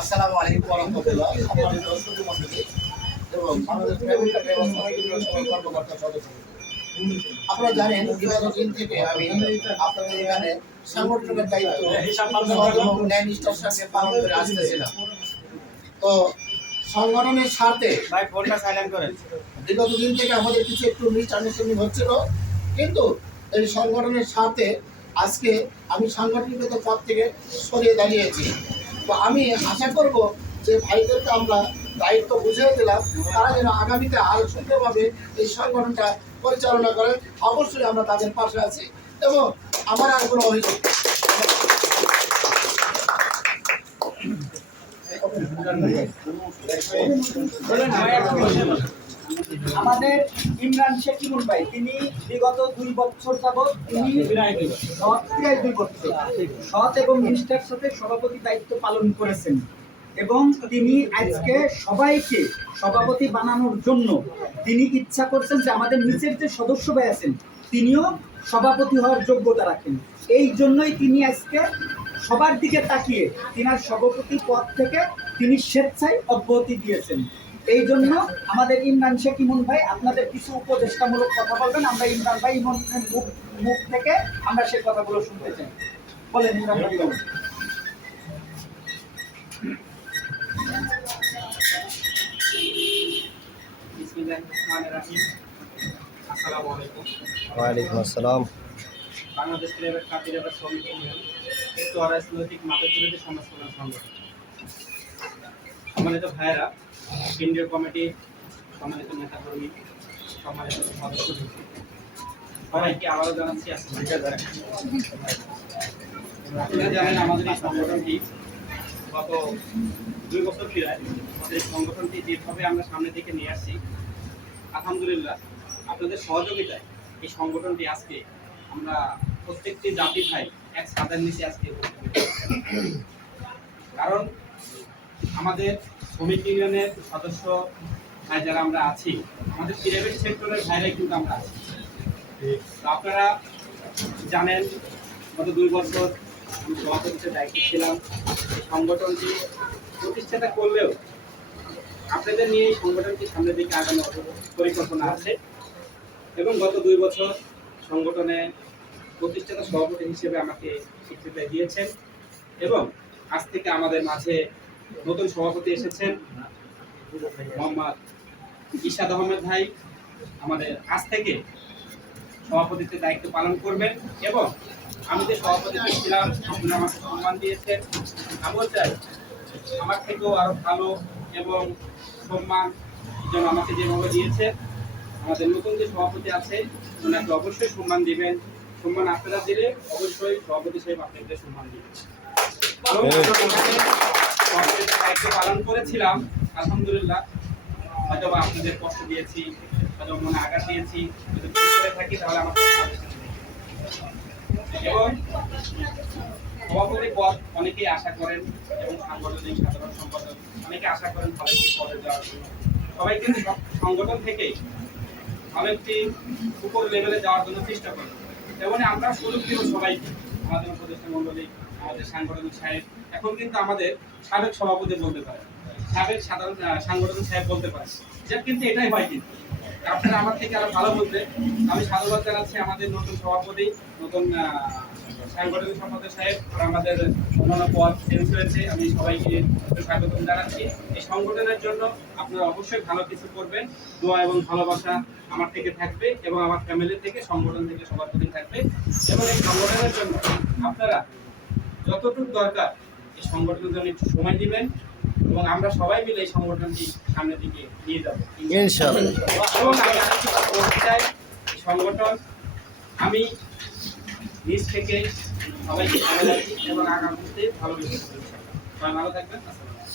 আসসালামু আলাইকুম ওয়া রাহমাতুল্লাহ। এবং বাংলাদেশ কর্মকর্তা সদস্য, আপনারা জানেন বিগত দিন থেকে আমি আপনাদের এখানে সাংগঠনিক দায়িত্ব এবং ন্যায় নিষ্ঠার সঙ্গে পালন করে আসতেছিলাম। তো সংগঠনের স্বার্থে বিগত দিন থেকে আমাদের কিছু একটু মিসআন্ডারস্ট্যান্ডিং হচ্ছিল, কিন্তু এই সংগঠনের স্বার্থে আজকে আমি সাংগঠনিকতার পদ থেকে সরিয়ে দাঁড়িয়েছি। তো আমি আশা করব যে ভাইদেরকে আমরা দায়িত্ব বুঝিয়ে দিলাম, তারা যেন আগামীতে আরও সুন্দরভাবে এই সংগঠনটা পরিচালনা করে। অবশ্যই আমরা তাদের পাশে আছি এবং আমার আর কোনো অভিযোগ আমাদের ইমরান শেখ ইমন ভাই তিনি বিগত 2 বছর যাবৎ তিনি সৎ এবং নিষ্ঠার সাথে সভাপতি দায়িত্ব পালন করেছেন এবং তিনি আজকে সবাইকে সভাপতি বানানোর জন্য তিনি ইচ্ছা করছেন যে আমাদের নিচের যে সদস্য ভাই আছেন তিনিও সভাপতি হওয়ার যোগ্যতা রাখেন। এই জন্যই তিনি আজকে সবার দিকে তাকিয়ে তিনার সভাপতি পদ থেকে তিনি স্বেচ্ছায় অব্যাহতি দিয়েছেন। এই জন্য আমাদের ইমরান শেখ ইমন ভাই আপনাদের কিছু উপদেষ্টামূলক কথা বলবেন। আমরা ইমরান ভাই ইমনের মুখ থেকে আমরা সেই কথাগুলো শুনতে চাই। বলেন ইমরান ভাই। আসসালামু আলাইকুম। ওয়ালাইকুম আসসালাম। বাংলাদেশ ক্লাবের কার্যকর শ্রমিক ইউনিয়ন একটু অরাজনৈতিক মাদকবিরোধী সমাজ কল্যাণ সংগঠন। সম্মানিত ভাইয়েরা, কেন্দ্রীয় কমিটির সম্মানিত নেতাকর্মী, সম্মানিত সদস্য, সবাইকে আবারও জানাচ্ছি আপনারা জানেন আমাদের এই সংগঠনটি গত 2 বছর প্রায় আমাদের এই সংগঠনটি যেভাবে আমরা সামনের দিকে নিয়ে আসছি, আলহামদুলিল্লাহ আপনাদের সহযোগিতায় এই সংগঠনটি আজকে আমরা প্রত্যেকটি জাতি ভাই এক ছাদের নিচে আজকে, কারণ আমাদের শ্রমিক ইউনিয়নের সদস্য ভাই যারা আমরা আছি, আমাদের প্রাইভেট সেক্টরের ভাইরাই কিন্তু আমরা আছি। আপনারা জানেন গত 2 বছর আমি সভাপতির দায়িত্ব ছিলাম। এই সংগঠনটি প্রতিষ্ঠাতা করলেও আপনাদের নিয়ে এই সংগঠনটি সামনের দিকে আগানোর পরিকল্পনা আছে এবং গত 2 বছর সংগঠনে প্রতিষ্ঠাতা সভাপতি হিসেবে আমাকে স্বীকৃতি দিয়েছেন এবং আজ থেকে আমাদের মাঝে নতুন সভাপতি এসেছেন মোহাম্মদ ইশাদ আহমেদ ভাই। আমাদের আজ থেকে সভাপতিত্বের দায়িত্ব পালন করবেন এবং আমি যে সভাপতি ছিলাম আপনারা আমাকে সম্মান দিয়েছেন, আমিও চাই আমার থেকেও আরো ভালো এবং সম্মান যেন আমাকে যেভাবে দিয়েছে আমাদের নতুন যে সভাপতি আছে ওনাকে অবশ্যই সম্মান দিবেন। সম্মান আপনারা দিলে অবশ্যই সভাপতি সাহেব আপনাদের সম্মান দিবেন। দায়িত্ব পালন করেছিলাম, আলহামদুলিল্লাহ হয়তো আপনাদের কষ্ট দিয়েছি, হয়তো মনে আঘাত দিয়েছি, যদি করে থাকি তাহলে আমার এবং সভাপতি পদ অনেকেই আশা করেন এবং সাংগঠনিক সাধারণ সম্পাদক অনেকে আশা করেন ভালো একটি পদে যাওয়ার জন্য। সবাই কিন্তু সংগঠন থেকেই ভালো একটি উপর লেভেলে যাওয়ার জন্য চেষ্টা করেন। যেমন আমরা সুযোগ দিব সবাইকে, আমাদের উপদেষ্টা মন্ডলী, আমাদের সাংগঠনিক সাহেব, এখন কিন্তু আমাদের সাবেক সভাপতি বলতে পারে, সাবেক সাধারণ সাংগঠনিক সাহেব বলতে পারে, যা কিন্তু এটাই হয়। কিন্তু আপনারা আমার থেকে আরো ভালো বলতে আমি সাধুবাদ জানাচ্ছি আমাদের নতুন সভাপতি, নতুন সাংগঠনিক সম্পাদক সাহেব। আমাদের অন্যান্য পদ চেঞ্জ হয়েছে, আমি সবাইকে স্বাগতম জানাচ্ছি। এই সংগঠনের জন্য আপনারা অবশ্যই ভালো কিছু করবেন, দোয়া এবং ভালোবাসা আমার থেকে থাকবে এবং আমার ফ্যামিলি থেকে, সংগঠন থেকে সবার প্রতি থাকবে এবং এই সংগঠনের জন্য আপনারা যতটুকু দরকার এই সংগঠনের জন্য একটু সময় দিবেন এবং আমরা সবাই মিলে এই সংগঠনটি সামনের দিকে নিয়ে যাবো ইনশাআল্লাহ। এবং আমি আরেকটি কথা বলতে চাই, এই সংগঠন আমি নিজ থেকে সবাইকে ভালো লাগি এবং আগামীতে ভালো কিছু করতে চাই। সবাই ভালো থাকবেন। আসসালামু আলাইকুম।